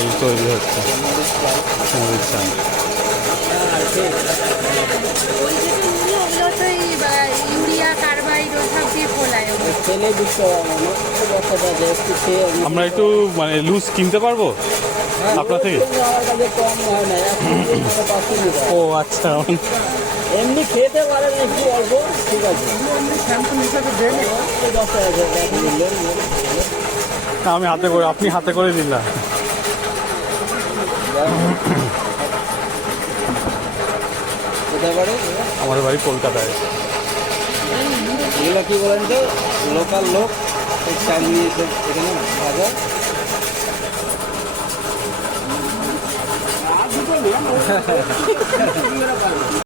এই তৈরি হচ্ছে মুড়ির চাল। আমরা একটু মানে লুজ কিনতে পারবো আপনার থেকে? ও আচ্ছা, এমনি খেতে পারেন একটু অল্প, ঠিক আছে। আমি হাতে করে, আপনি হাতে করে দিন না। কোথায় পারে? আমাদের বাড়ি কলকাতায়। এগুলো কি বলেন তো, লোকাল লোক চাল নিয়েছে এখানে বাজার।